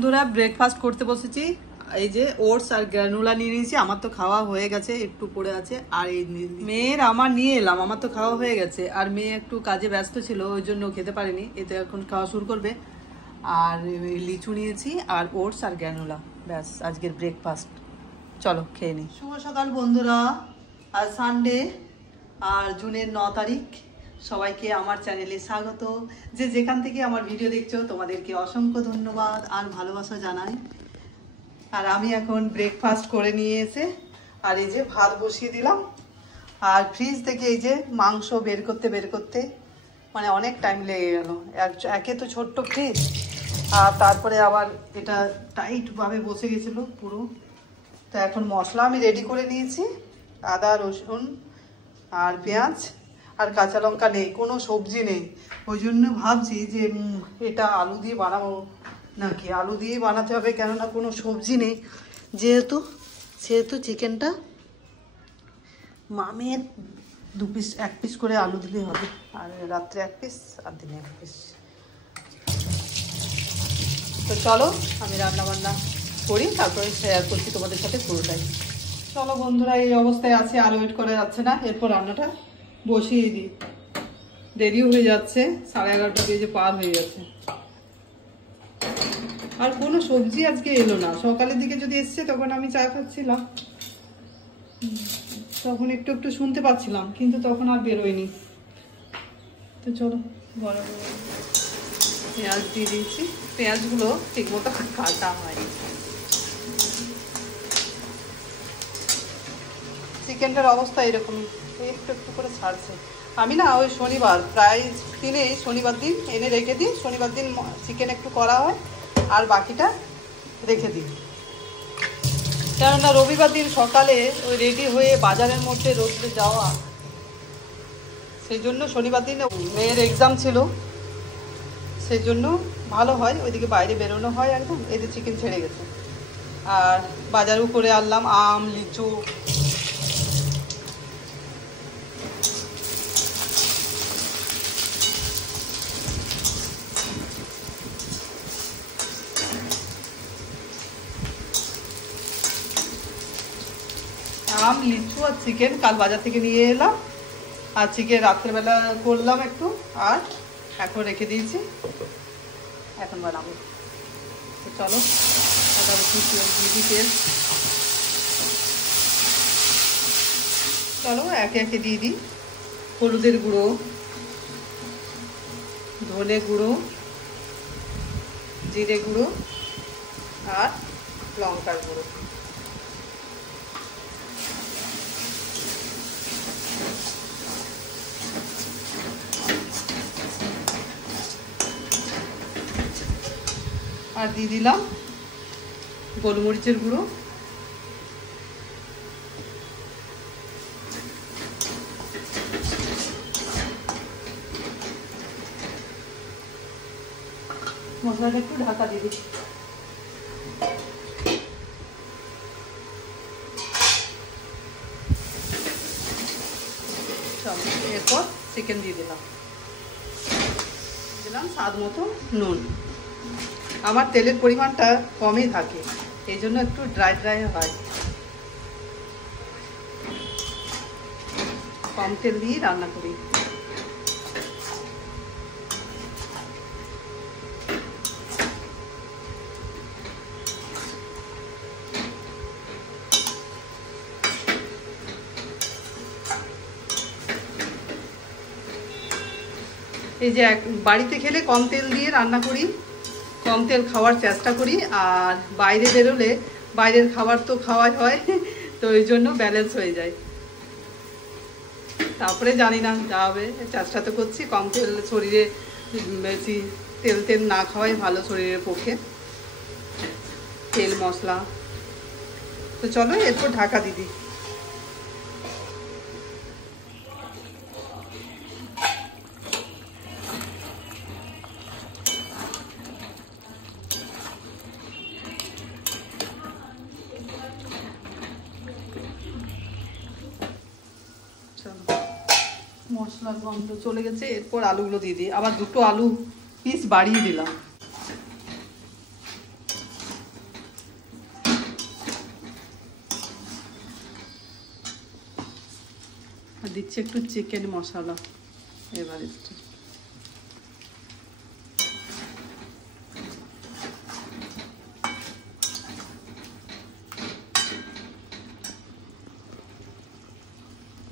বন্ধুরা ব্রেকফাস্ট করতে বসেছি। এই যে ওটস আর গ্রানুলা নিয়ে নিয়েছি, আমার তো খাওয়া হয়ে গেছে, একটু পড়ে আছে। আর এই মেয়ের আমার নিয়ে এলাম, আমার তো খাওয়া হয়ে গেছে। আর মেয়ে একটু কাজে ব্যস্ত ছিল, ওই জন্য খেতে পারেনি, এতে এখন খাওয়া শুরু করবে। আর লিচু নিয়েছি আর ওটস আর গ্রানুলা, ব্যাস আজকের ব্রেকফাস্ট। চলো খেয়ে নিই। শুভ সকাল বন্ধুরা, আজ সানডে আর জুনের 9 তারিখ। সবাইকে আমার চ্যানেলে স্বাগত। যে যেখান থেকে আমার ভিডিও দেখছো তোমাদেরকে অসংখ্য ধন্যবাদ আর ভালোবাসা জানাই। আর আমি এখন ব্রেকফাস্ট করে নিয়ে এসে আর এই যে ভাত বসিয়ে দিলাম। আর ফ্রিজ থেকে এই যে মাংস বের করতে মানে অনেক টাইম লেগে গেল। একে তো ছোট্ট ফ্রিজ, আর তারপরে আবার এটা টাইটভাবে বসে গেছিলো পুরো। তো এখন মশলা আমি রেডি করে নিয়েছি, আদা রসুন আর পেঁয়াজ আর কাঁচা লঙ্কা নেই, কোনো সবজি নেই। ওই জন্য ভাবছি যে এটা আলু দিয়ে বানাবো নাকি। আলু দিয়ে বানাতে হবে, কেননা কোনো সবজি নেই যেহেতু চিকেনটা মামের 1 পিস করে আলু দিলেই হবে। আর রাত্রে 1 পিস আর দিনে 1 পিস। তো চলো আমি রান্না বান্না করি, তারপরে শেয়ার করছি তোমাদের সাথে পুরোটাই। চলো বন্ধুরা, এই অবস্থায় আছে, আর ওয়েট করা যাচ্ছে না, এরপর রান্নাটা বসিয়ে দিই। দেরি হয়ে যাচ্ছে, 11:30 বেজে পার হয়ে যাচ্ছে। আর কোনো সবজি আজকে এলো না। সকালের দিকে যদি এসছে তখন আমি চা খাচ্ছিলাম, তখন একটু শুনতে পাচ্ছিলাম, কিন্তু তখন আর বেরোয়নি। তো চলো বড় পেঁয়াজ দিয়ে দিয়েছি, পেঁয়াজগুলো ঠিক মতো কাটা হয়নি। চিকেনটার অবস্থা এরকম, একটু করে ছাড়ছে। আমি না ওই শনিবার প্রায় দিনেই, শনিবার দিন এনে রেখে দিই, শনিবার দিন চিকেন একটু করা হয় আর বাকিটা রেখে দিই। কেননা রবিবার দিন সকালে ওই রেডি হয়ে বাজারের মধ্যে রোদে যাওয়া, সেই জন্য শনিবার দিন মেয়ের এক্সাম ছিল, সেই জন্য ভালো হয়, ওইদিকে বাইরে বেরোনো হয় একদম। এই যে চিকেন ছেড়ে গেছে। আর বাজারও করে আনলাম আম, লিচু। আম, লিচু আর চিকেন কাল বাজার থেকে নিয়ে এলাম। আর চিকেন রাত্রেবেলা করলাম একটু, আর এখন রেখে দিয়েছি, এখন বানাবো। তো চলো তেল, চলো একে একে দিয়ে দিই। হলুদের গুঁড়ো, ধনে গুঁড়ো, জিরে গুঁড়ো আর লঙ্কার গুঁড়ো। আর দিয়ে দিলাম গোলমরিচের গুঁড়ো, মশলাটা একটু ঢাকা দিয়ে দিই। এরপর চিকেন দিয়ে দিলাম স্বাদ মতো নুন। আমার তেলের পরিমাণটা কমই থাকে, এই জন্য একটু ড্রাই হয়। কম তেল দিয়ে রান্না করি। এই যে বাড়িতে খেলে কম তেল দিয়ে রান্না করি, কম তেল খাওয়ার চেষ্টা করি। আর বাইরে বেরোলে বাইরের খাবার তো খাওয়াই হয়, তো ওই জন্য ব্যালেন্স হয়ে যায়। তারপরে জানি না যা হবে, চেষ্টা তো করছি কম তেল, শরীরে বেশি তেল না খাওয়াই ভালো শরীরের পক্ষে, তেল মশলা। তো চলো এরপর ঢাকা দিয়ে দিই। মশলার গন্ধ চলে গেছে, এরপর আলুগুলো দিয়ে দিই। আবার 2টো আলু পিস বাড়িয়ে দিলাম। দিচ্ছি একটু চিকেন মশলা এবার একটু।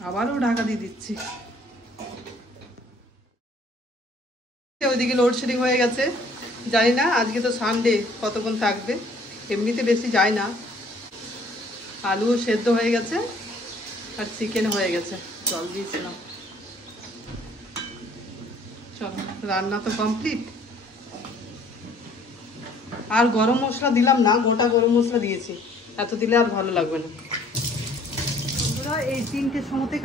আবারও ঢাকা দিয়ে দিচ্ছি। ওইদিকে লোডশেডিং হয়ে গেছে, জানি না আজকে তো সানডে কতক্ষণ থাকবে, এমনিতে বেশি যায় না। আলু সেদ্ধ হয়ে গেছে আর চিকেন হয়ে গেছে, জল দিয়েছিলাম। চলো রান্না তো কমপ্লিট। আর গরম মশলা দিলাম না, গোটা গরম মশলা দিয়েছি, এত দিলে আর ভালো লাগবে না। এই 3টের সময়তে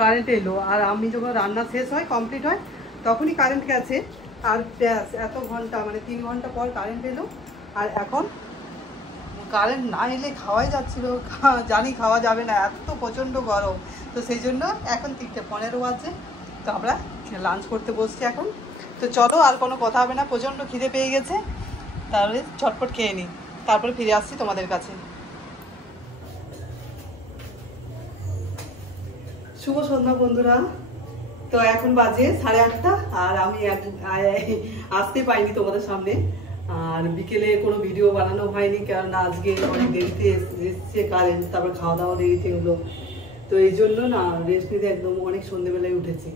কারেন্ট এলো, আর আমি যখন রান্না শেষ হয় কমপ্লিট হয় তখনই কারেন্ট গেছে। আর ব্যাস এত ঘন্টা, মানে 3 ঘন্টা পর কারেন্ট এলো। আর এখন কারেন্ট না এলে খাওয়াই যাচ্ছিল, জানি খাওয়া যাবে না, এত প্রচণ্ড গরম। তো সেই জন্য এখন 3:15 আছে, তো আমরা লাঞ্চ করতে বসছি এখন। তো চলো আর কোনো কথা হবে না, প্রচণ্ড খিদে পেয়ে গেছে, তাহলে ঝটপট খেয়ে নিই, তারপরে ফিরে আসছি তোমাদের কাছে। শুভ সন্ধ্যা বন্ধুরা। তো এখন বাজে 8:30, আর আমি আসতে পাইনি তোমাদের সামনে। আর বিকেলে কোনো ভিডিও বানানো হয়নি, কারণ আজকে অনেক দেরিতে এসছে কারেন্ট, তারপর খাওয়া দাওয়া দেরিতে হলো। তো এই জন্য না রেস্ট নিতে একদম অনেক সন্ধ্যেবেলায় উঠেছি।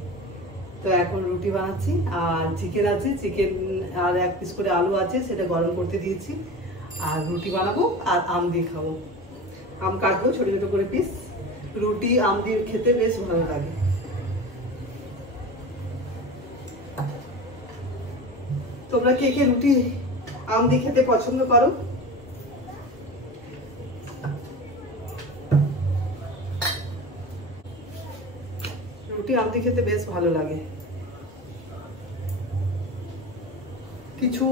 তো এখন রুটি বানাচ্ছি, আর চিকেন আছে, চিকেন আর 1 পিস করে আলু আছে, সেটা গরম করতে দিয়েছি। আর রুটি বানাবো আর আম দিয়ে খাবো। আম কাটবো ছোটো ছোটো করে পিস, রুটি আম দিয়ে খেতে বেশ ভালো লাগে। তোমরা কে কে রুটি আম দিয়ে খেতে পছন্দ করো? রুটি আম দিয়ে খেতে বেশ ভালো লাগে। কিছু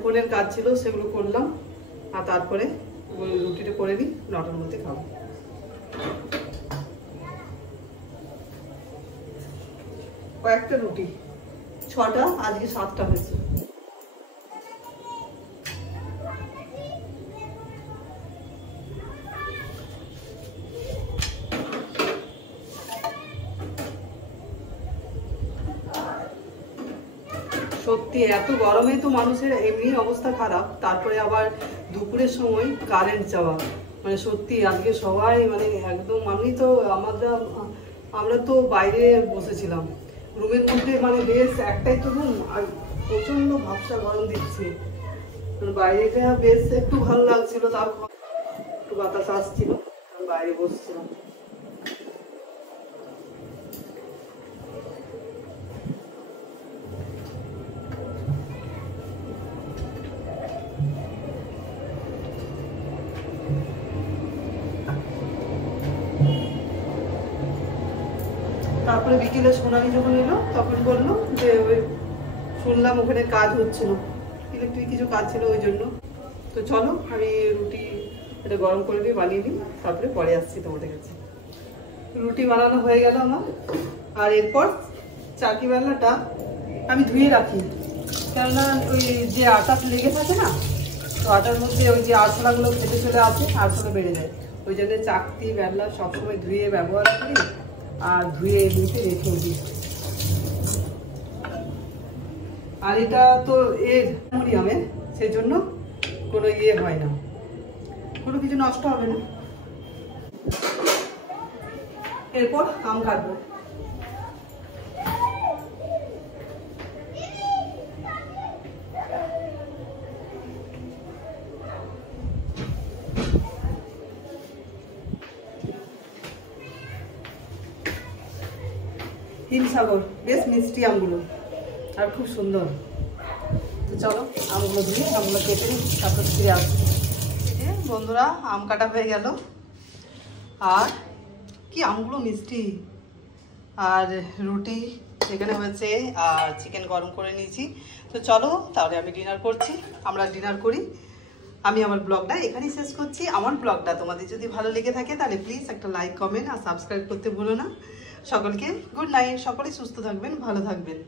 ফোনের কাজ ছিল, সেগুলো করলাম, আর তারপরে রুটিটা করে নিই, 9টার মধ্যে খাবো। কয়েকটা রুটি, 6টা, আজকে 7টা হয়েছে। সত্যি এত গরমে তো মানুষের এমনি অবস্থা খারাপ, তারপরে আবার দুপুরের সময় কারেন্ট যাওয়া, মানে সত্যি আজকে সবাই মানে একদম, আমি তো আমরা তো বাইরে বসেছিলাম রুমের মধ্যে, মানে বেশ একটাই তো রুম, আর প্রচন্ড ভাবসা গরম দিচ্ছে। বাইরেটা বেশ একটু ভালো লাগছিল, তারপর একটু বাতাস আসছিল, বাইরে বসছিলাম। তারপরে বিকেলে সোনালি যখন এলো তখন বললো যে ওই শুনলাম ওখানে কাজ হচ্ছিল, ইলেকট্রিক কিছু কাজ ছিল ওই জন্য। তো চলো আমি রুটি এটা গরম করে দিয়ে বানিয়ে দিই, তারপরে পরে আসছি তোমাদের কাছে। রুটি বানানো হয়ে গেল আমার, আর এরপর চাকি বেলাটা আমি ধুয়ে রাখি, কেননা ওই যে আটা লেগে থাকে না, তো আটার মধ্যে ওই যে আরশোলাগুলো খেতে চলে আসে, আরশোলা বেড়ে যায়, ওই জন্য চাকতি বেলা সবসময় ধুয়ে ব্যবহার করি, আর ধুয়ে নিতে রেখে দিই। আর এটা তো মিডিয়ামের, সেই জন্য কোনো ইয়ে হয় না, কোনো কিছু নষ্ট হবে না। এরপর আম কাটবো। হিমসাগর, বেশ মিষ্টি আমগুলো আর খুব সুন্দর। তো চলো আমগুলো দিয়ে আমগুলো কেটে নিই, তারপর ফিরে আসবো। বন্ধুরা আম কাটা হয়ে গেল, আর কি আমগুলো মিষ্টি। আর রুটি এখানে হয়েছে, আর চিকেন গরম করে নিয়েছি। তো চলো তাহলে আমি ডিনার করছি, আমরা ডিনার করি। আমি আমার ব্লগটা এখানেই শেষ করছি। আমার ব্লগটা তোমাদের যদি ভালো লেগে থাকে তাহলে প্লিজ একটা লাইক, কমেন্ট আর সাবস্ক্রাইব করতে ভুলো না। সকলকে গুড নাইট, সকলেই সুস্থ থাকবেন, ভালো থাকবেন।